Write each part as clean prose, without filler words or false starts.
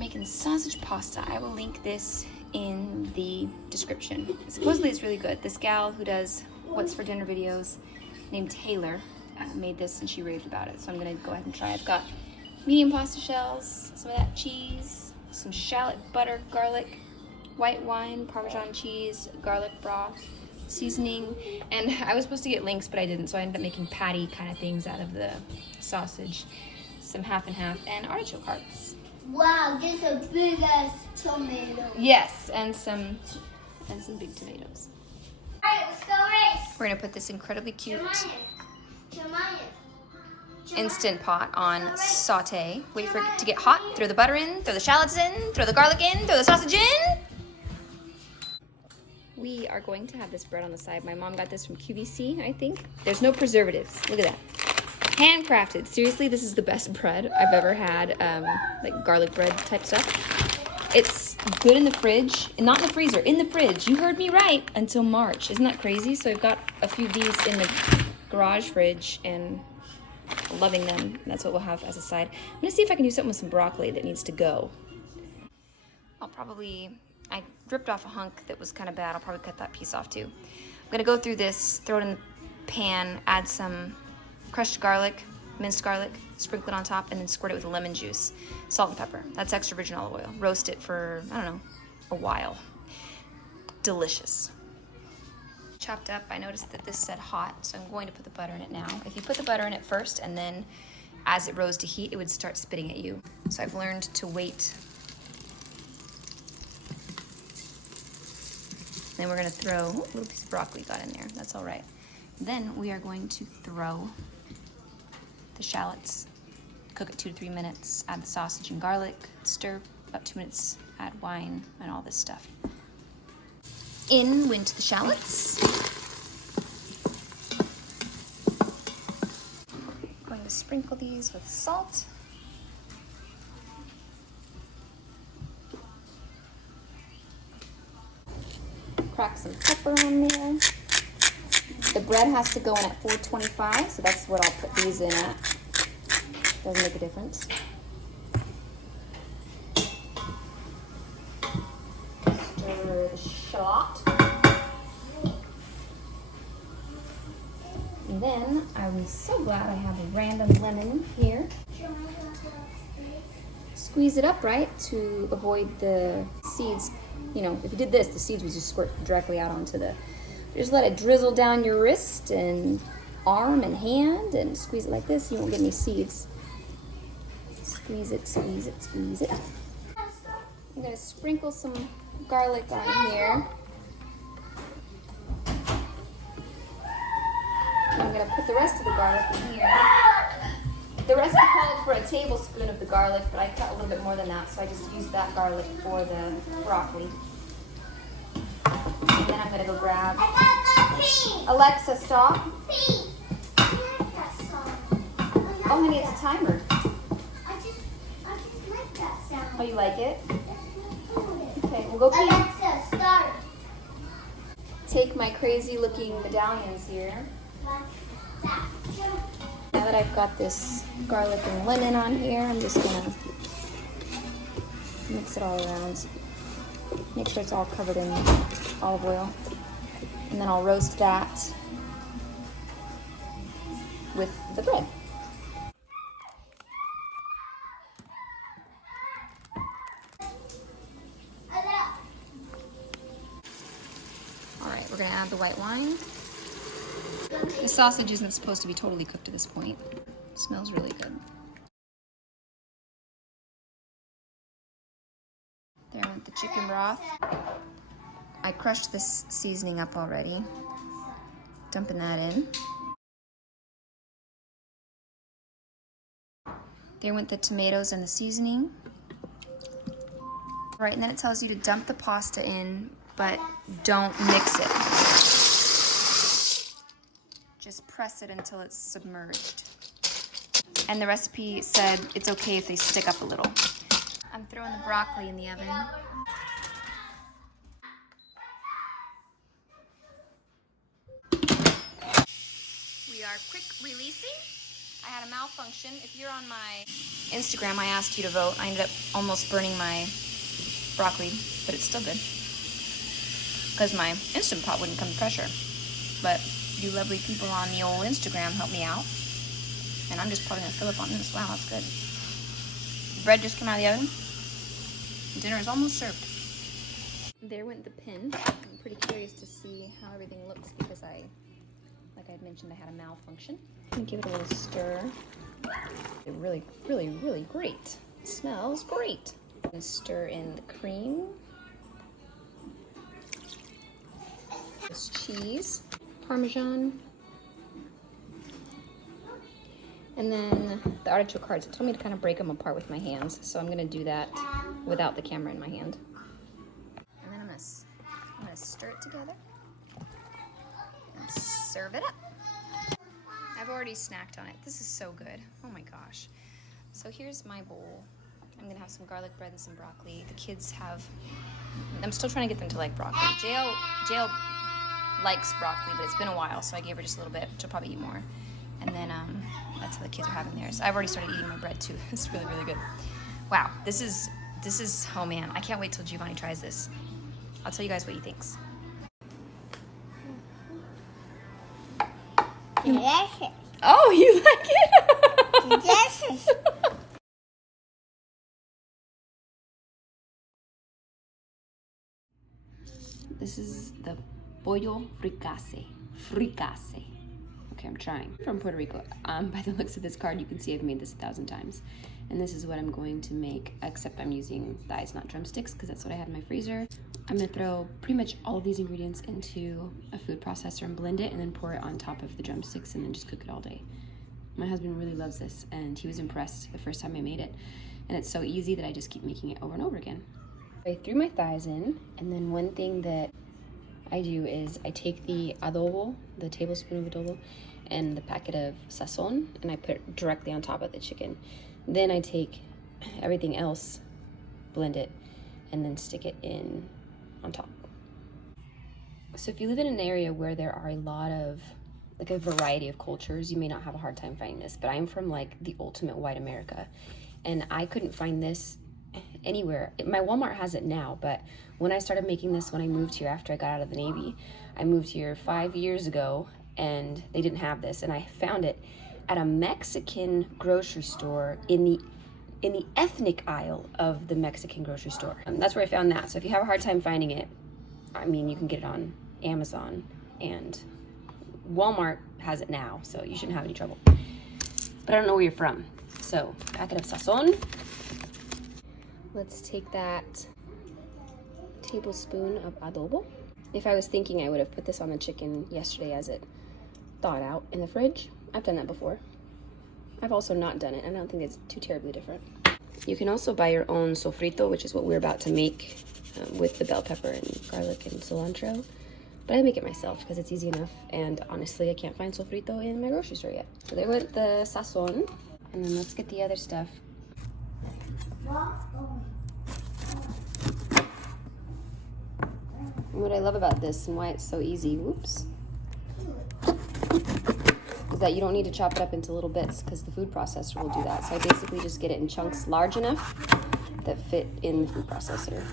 making sausage pasta. I will link this in the description. Supposedly it's really good. This gal who does Whatsfordinner videos named Taylor made this and she raved about it. So I'm gonna go ahead and try. I've got medium pasta shells, some of that cheese, some shallot butter, garlic, white wine, Parmesan cheese, garlic broth, seasoning, and I was supposed to get links, but I didn't, so I ended up making patty kind of things out of the sausage, some half and half, and artichoke hearts. Wow, just a big ass tomato. Yes, and some big tomatoes. All right, let's go race. We're gonna put this incredibly cute Jemima. instant pot on saute. Wait for it to get hot. Throw the butter in, throw the shallots in, throw the garlic in, throw the sausage in. We are going to have this bread on the side. My mom got this from QVC, I think. There's no preservatives. Look at that. Handcrafted. Seriously, this is the best bread I've ever had. Like garlic bread type stuff. It's good in the fridge. Not in the freezer, in the fridge. You heard me right. Until March. Isn't that crazy? So I've got a few of these in the garage fridge and loving them. That's what we'll have as a side. I'm gonna see if I can do something with some broccoli that needs to go. I ripped off a hunk that was kind of bad. I'll probably cut that piece off too. I'm gonna go through this, throw it in the pan, add some crushed garlic, minced garlic, sprinkle it on top, and then squirt it with lemon juice, salt and pepper. That's extra virgin olive oil. Roast it for, I don't know, a while. Delicious. Chopped up, I noticed that this said hot, so I'm going to put the butter in it now. If you put the butter in it first and then as it rose to heat, it would start spitting at you. So I've learned to wait. Then we're gonna throw, a little piece of broccoli got in there, that's all right. Then we are going to throw the shallots, cook it 2 to 3 minutes, add the sausage and garlic, stir about 2 minutes, add wine and all this stuff. In went the shallots. Going to sprinkle these with salt. Crack some pepper on there. The bread has to go in at 425, so that's what I'll put these in at. Doesn't make a difference. Stir the shallot. And then I'm so glad I have a random lemon here. Squeeze it up, right, to avoid the seeds. You know, if you did this, the seeds would just squirt directly out onto the... Just let it drizzle down your wrist and arm and hand and squeeze it like this. You won't get any seeds. Squeeze it, squeeze it, squeeze it. I'm going to sprinkle some garlic on here. And I'm going to put the rest of the garlic in here. The recipe called for a tablespoon of the garlic, but I cut a little bit more than that, so I just used that garlic for the broccoli. And then I'm going to go grab... Alexa, stop. Oh, honey, it's a timer. I just like that sound. Oh, you like it? Okay, we'll go pee. Alexa, start. Take my crazy looking medallions here. Now that I've got this garlic and lemon on here, I'm just gonna mix it all around. Make sure it's all covered in olive oil. And then I'll roast that with the bread. All right, we're gonna add the white wine. The sausage isn't supposed to be totally cooked at this point. It smells really good. There went the chicken broth. I crushed this seasoning up already. Dumping that in. There went the tomatoes and the seasoning. Right, and then it tells you to dump the pasta in, but don't mix it. Just press it until it's submerged. And the recipe said it's okay if they stick up a little. I'm throwing the broccoli in the oven. We are quick releasing. I had a malfunction. If you're on my Instagram, I asked you to vote. I ended up almost burning my broccoli, but it's still good. Because my Instant Pot wouldn't come to pressure. But you lovely people on the old Instagram helped me out. And I'm just probably gonna fill up on this. Wow, that's good. Bread just came out of the oven. Dinner is almost served. There went the pin. I'm pretty curious to see how everything looks because like I had mentioned, I had a malfunction. I'm gonna give it a little stir. It really, really, really great. It smells great. I'm gonna stir in the cream. This cheese, Parmesan, and then the artichoke hearts. It told me to kind of break them apart with my hands, so I'm gonna do that without the camera in my hand. And then I'm gonna stir it together and serve it up. I've already snacked on it. This is so good. Oh my gosh. So here's my bowl. I'm gonna have some garlic bread and some broccoli. The kids have, I'm still trying to get them to like broccoli. Jail likes broccoli, but it's been a while, so I gave her just a little bit. She'll probably eat more. And then that's how the kids are having theirs. I've already started eating my bread too. It's really, really good. Wow, this is, oh man, I can't wait till Giovanni tries this. I'll tell you guys what he thinks. Delicious. Oh, you like it? Delicious. This is the pollo fricasse. Fricasse. Okay, I'm trying. From Puerto Rico. By the looks of this card, you can see I've made this 1,000 times. And this is what I'm going to make, except I'm using thighs, not drumsticks, because that's what I had in my freezer. I'm gonna throw pretty much all of these ingredients into a food processor and blend it, and then pour it on top of the drumsticks and then just cook it all day. My husband really loves this, and he was impressed the first time I made it. And it's so easy that I just keep making it over and over again. I threw my thighs in, and then one thing that I do is I take the adobo, the tablespoon of adobo, and the packet of sazon, and I put it directly on top of the chicken. Then I take everything else, blend it, and then stick it in on top. So if you live in an area where there are a lot of, like a variety of cultures, you may not have a hard time finding this, but I'm from like the ultimate white America, and I couldn't find this anywhere. My Walmart has it now, but when I started making this when I moved here after I got out of the Navy, I moved here 5 years ago, and they didn't have this, and I found it at a Mexican grocery store in the ethnic aisle of the Mexican grocery store. That's where I found that. So if you have a hard time finding it, I mean, you can get it on Amazon, and Walmart has it now, so you shouldn't have any trouble. But I don't know where you're from. So, packet of sazon. Let's take that tablespoon of adobo. If I was thinking, I would have put this on the chicken yesterday as it thawed out in the fridge. I've done that before. I've also not done it, and I don't think it's too terribly different. You can also buy your own sofrito, which is what we're about to make with the bell pepper and garlic and cilantro. But I make it myself because it's easy enough, and honestly, I can't find sofrito in my grocery store yet. So there went the sazon, and then let's get the other stuff. And what I love about this and why it's so easy, whoops, is that you don't need to chop it up into little bits because the food processor will do that. So I basically just get it in chunks large enough that fit in the food processor.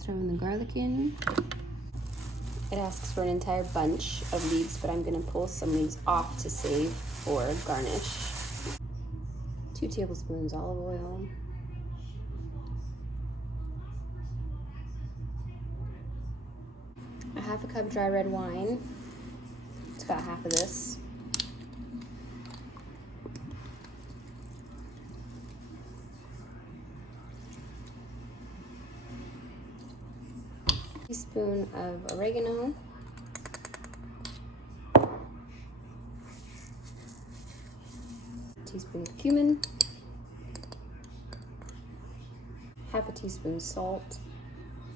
Throwing the garlic in. It asks for an entire bunch of leaves, but I'm gonna pull some leaves off to save for garnish. 2 tablespoons olive oil. A half a cup dry red wine. It's about half of this. Teaspoon of oregano, teaspoon of cumin, half a teaspoon salt.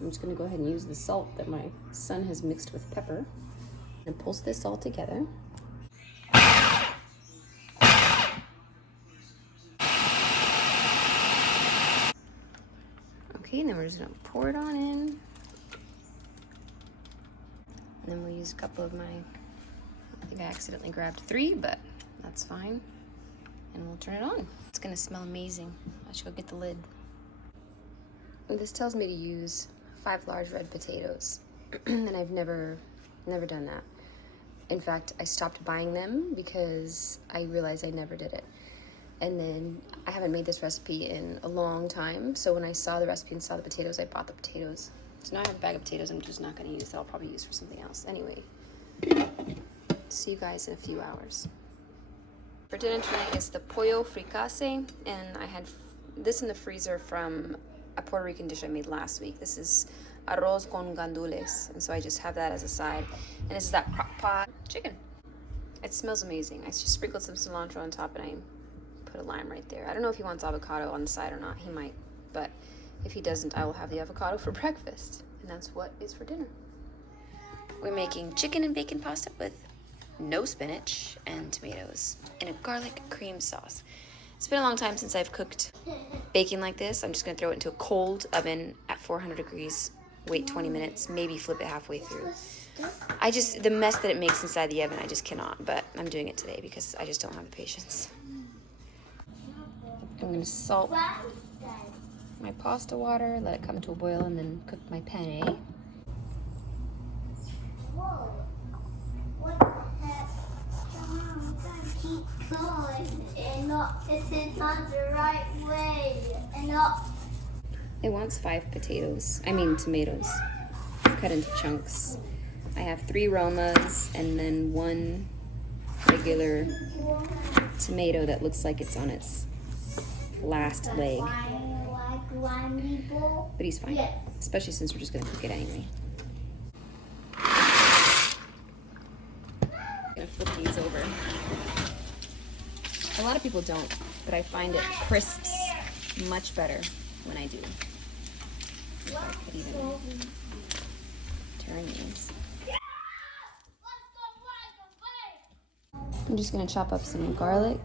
I'm just going to go ahead and use the salt that my son has mixed with pepper. And pulse this all together. Okay, and then we're just gonna pour it on in. And then we'll use a couple of my, I think I accidentally grabbed 3, but that's fine. And we'll turn it on. It's gonna smell amazing. I should go get the lid. This tells me to use 5 large red potatoes, and I've never done that. In fact, I stopped buying them because I realized I never did it. And then I haven't made this recipe in a long time, so when I saw the recipe and saw the potatoes, I bought the potatoes. So now I have a bag of potatoes I'm just not going to use that I'll probably use for something else. Anyway, see you guys in a few hours. For dinner tonight is the pollo fricasse, and I had this in the freezer from a Puerto Rican dish I made last week. This is arroz con gandules, and so I just have that as a side. And this is that crock pot chicken. It smells amazing. I just sprinkled some cilantro on top and I put a lime right there. I don't know if he wants avocado on the side or not. He might, but if he doesn't, I will have the avocado for breakfast. And that's what is for dinner. We're making chicken and bacon pasta with no spinach and tomatoes in a garlic cream sauce. It's been a long time since I've cooked bacon like this. I'm just gonna throw it into a cold oven at 400 degrees, wait 20 minutes, maybe flip it halfway through. The mess that it makes inside the oven, I just cannot, but I'm doing it today because I just don't have the patience. I'm gonna salt my pasta water, let it come to a boil, and then cook my penne. Whoa. What the heck? Keep going and not this is on the right way and not. It wants 5 tomatoes, cut into chunks. I have 3 Romas and then 1 regular tomato that looks like it's on its last leg. But he's fine, especially since we're just gonna cook it anyway. I'm gonna flip these over. A lot of people don't, but I find it crisps much better when I do. If I could even turn these. I'm just gonna chop up some garlic.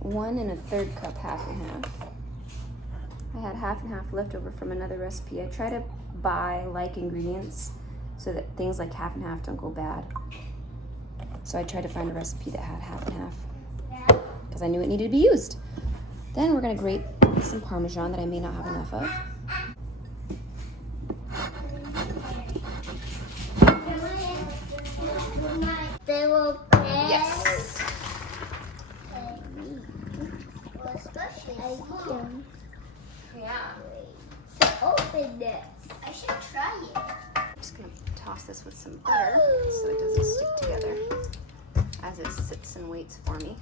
1 1/3 cup, half and half. I had half and half left over from another recipe. I try to buy like ingredients so that things like half and half don't go bad. So I tried to find a recipe that had half and half because I knew it needed to be used. Then we're gonna grate some Parmesan that I may not have enough of. They will pay. Yes. Yeah. Open this. I should try it. I'm just gonna toss this with some butter so it doesn't stick together as it sits and waits for me.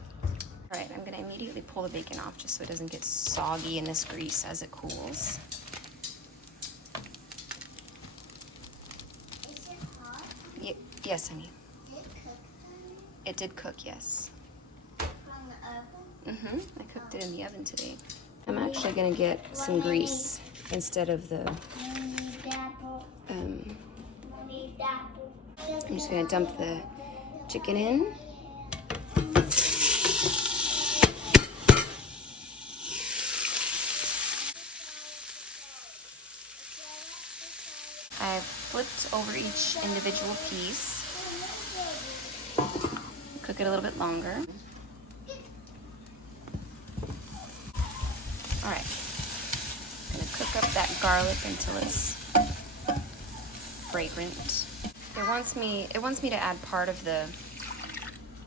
All right, I'm gonna immediately pull the bacon off just so it doesn't get soggy in this grease as it cools. Is it hot? Yes, honey. Did it cook? It did cook, yes. From the oven? I cooked it in the oven today. I'm actually gonna get some grease instead of the, I'm just gonna dump the chicken in. I've flipped over each individual piece. Cook it a little bit longer. All right, I'm gonna cook up that garlic until it's fragrant. It wants me to add part of the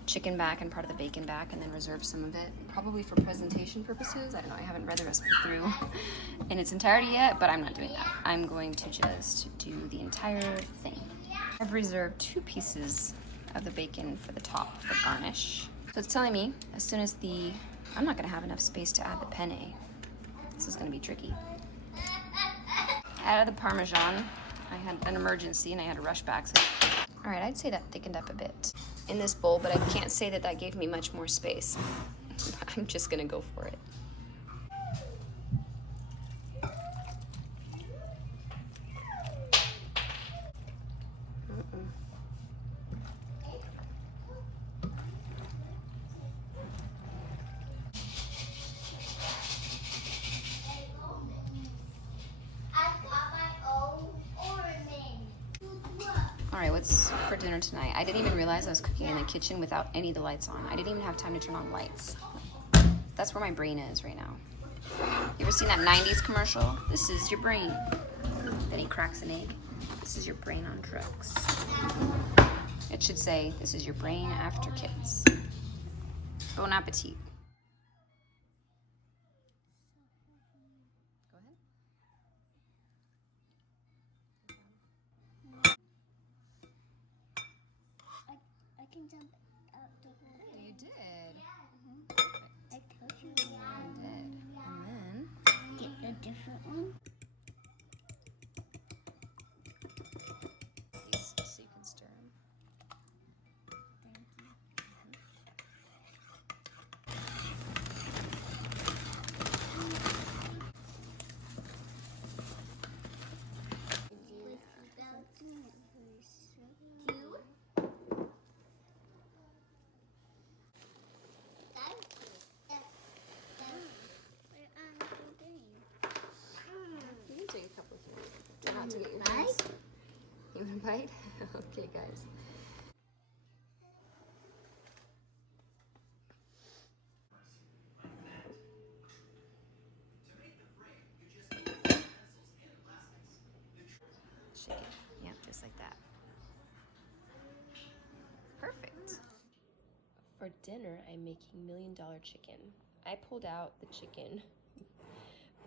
chicken back and part of the bacon back and then reserve some of it, probably for presentation purposes. I don't know, I haven't read the recipe through in its entirety yet, but I'm not doing that. I'm going to just do the entire thing. I've reserved 2 pieces of the bacon for the top for garnish. So it's telling me as soon as I'm not gonna have enough space to add the penne. This is gonna be tricky. Added the Parmesan. I had an emergency and I had to rush back. So. All right, I'd say that thickened up a bit in this bowl, but I can't say that gave me much more space. I'm just gonna go for it. dinner tonight. I didn't even realize I was cooking in the kitchen without any of the lights on. I didn't even have time to turn on lights. That's where my brain is right now. You ever seen that 90s commercial? This is your brain. Then he cracks an egg. This is your brain on drugs. It should say, this is your brain after kids. Bon appetit. Go ahead. I can jump out the hole. You did. I told you. You did. And then Get a different one. these so you can stir them. You can take a couple of things. Try not to get your hands. You want to bite? Okay, guys. Shake it. Yep, just like that. Perfect. For dinner, I'm making $1 million chicken. I pulled out the chicken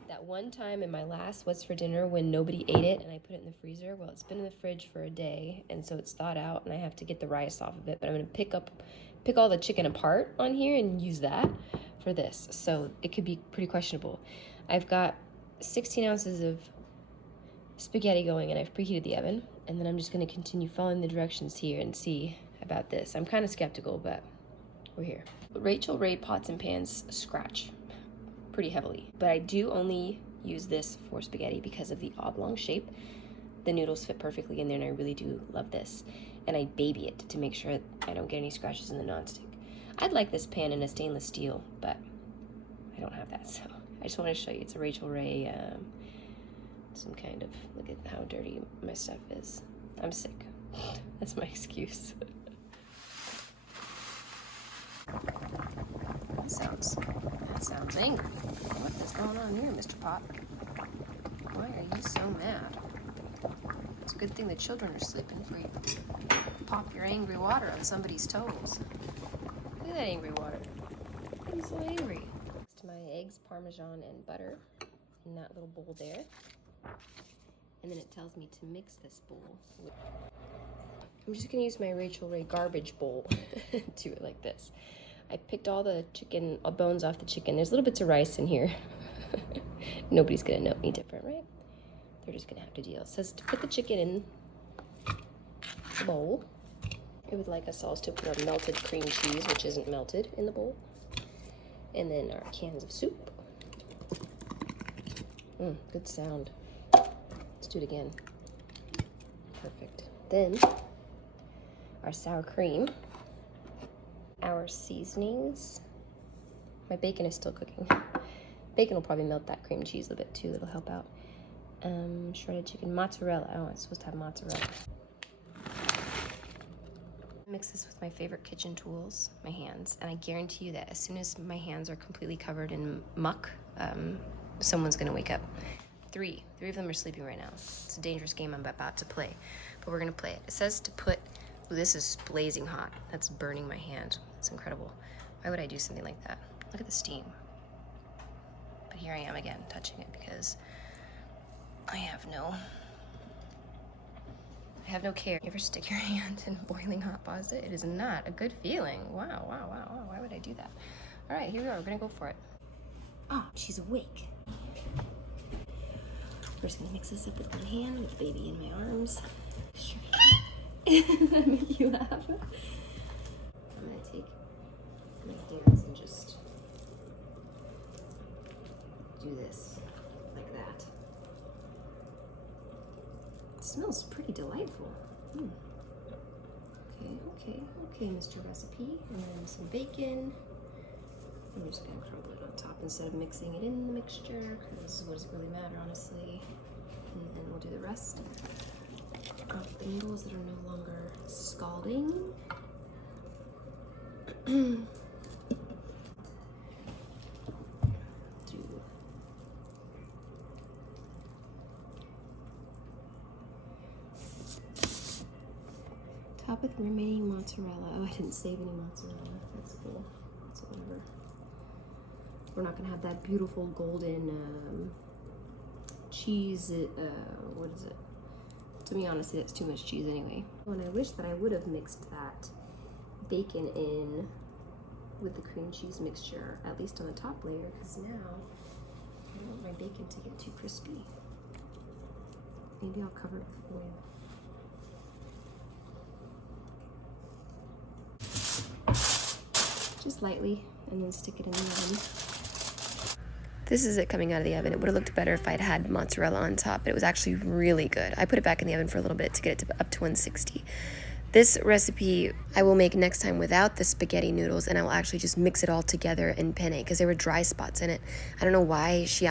that one time in my last What's for Dinner when nobody ate it and I put it in the freezer. Well, it's been in the fridge for a day, and so it's thawed out and I have to get the rice off of it, but I'm gonna pick all the chicken apart on here and use that for this. So it could be pretty questionable. I've got 16 ounces of spaghetti going and I've preheated the oven, and then I'm just gonna continue following the directions here and see about this. I'm kind of skeptical, but we're here. Rachel Ray pots and pans scratch pretty heavily, but I do only use this for spaghetti because of the oblong shape. The noodles fit perfectly in there, and I really do love this. And I baby it to make sure I don't get any scratches in the nonstick. I'd like this pan in a stainless steel, but I don't have that, so I just want to show you. It's a Rachel Ray, some kind of, look at how dirty my stuff is. I'm sick. That's my excuse. That sounds angry. What is going on here, Mr. Pot? Why are you so mad? It's a good thing the children are sleeping for you to pop your angry water on somebody's toes. Look at that angry water. I'm so angry. Next to my eggs, Parmesan, and butter in that little bowl there. And then it tells me to mix this bowl. I'm just gonna use my Rachel Ray garbage bowl to do it like this. I picked all the chicken bones off the chicken. There's little bits of rice in here. Nobody's gonna know any different, right? They're just gonna have to deal. It says to put the chicken in the bowl. It would like us all to put our melted cream cheese, which isn't melted, in the bowl. And then our cans of soup. Good sound. Let's do it again. Perfect. Then our sour cream. Our seasonings. My bacon is still cooking. Bacon will probably melt that cream cheese a bit too. That'll help out. Shredded chicken, mozzarella. Oh, I'm supposed to have mozzarella. Mix this with my favorite kitchen tools, my hands, and I guarantee you that as soon as my hands are completely covered in muck, someone's gonna wake up. Three of them are sleeping right now. It's a dangerous game I'm about to play, but we're gonna play it. It says to put, ooh, this is blazing hot. That's burning my hand. It's incredible. Why would I do something like that? Look at the steam. But here I am again, touching it because I have no care. You ever stick your hand in boiling hot pasta? It is not a good feeling. Wow. Why would I do that? All right, here we are. We're gonna go for it. Oh, she's awake. We're just gonna mix this up with one hand with the baby in my arms. Sure. That make you laugh? I'm gonna take my hands and just do this like that. It smells pretty delightful. Okay, Mr. Recipe. And then some bacon. I'm just gonna crumble it on top instead of mixing it in the mixture, because what does it really matter, honestly? And then we'll do the rest of the noodles that are no longer scalding. Top with remaining mozzarella. Oh, I didn't save any mozzarella. That's cool. That's whatever. We're not gonna have that beautiful golden cheese. What is it? To be honest, that's too much cheese anyway. And I wish that I would have mixed that bacon in with the cream cheese mixture, at least on the top layer, because now I don't want my bacon to get too crispy. Maybe I'll cover it with foil. Just lightly, and then stick it in the oven. This is it coming out of the oven. It would have looked better if I'd had mozzarella on top, but it was actually really good. I put it back in the oven for a little bit to get it up to 160. This recipe I will make next time without the spaghetti noodles, and I will actually just mix it all together in penne because there were dry spots in it. I don't know why she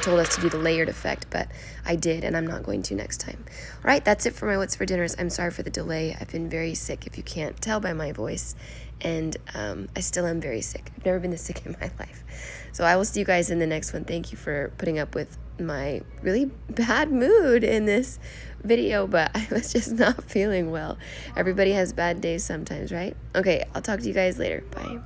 told us to do the layered effect, but I did, and I'm not going to next time. All right, that's it for my What's for Dinners. I'm sorry for the delay. I've been very sick, if you can't tell by my voice, and I still am very sick. I've never been this sick in my life. So I will see you guys in the next one. Thank you for putting up with my really bad mood in this video, but I was just not feeling well. Everybody has bad days sometimes, right? Okay, I'll talk to you guys later. Bye.